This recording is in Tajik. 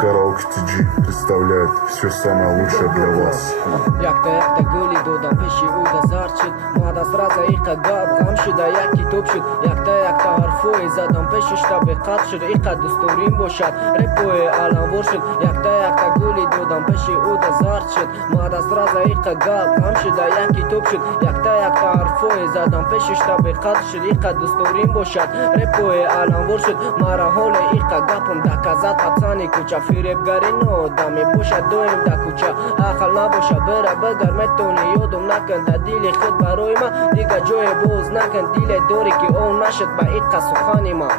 Караоке TG представляет все самое лучшее для вас. Як-то гули додам пеши уда зарчит Мада сраза иха габ гам шуда яки топ шуд Як-то ҳарфои задам пеши штабе қат шуд Иха дустурин бошад репои аланвор шуд Як-то гули додам пеши уда зарчит Мада сраза иха габ гам шуда яки топ шуд Як-то ҳарфои задам пеши штабе қат шуд Иха дустурин бошад репои аланвор шуд Мара ҳоле иха гапам даказад қапсани куча фиребгари одаме бошад доим да куча Ахал набоша бира бигар метони ёдум накун да дили худ барои ман Дига ҷое боз накун диле дорӣ ки он нашуд ба иққа сухани ман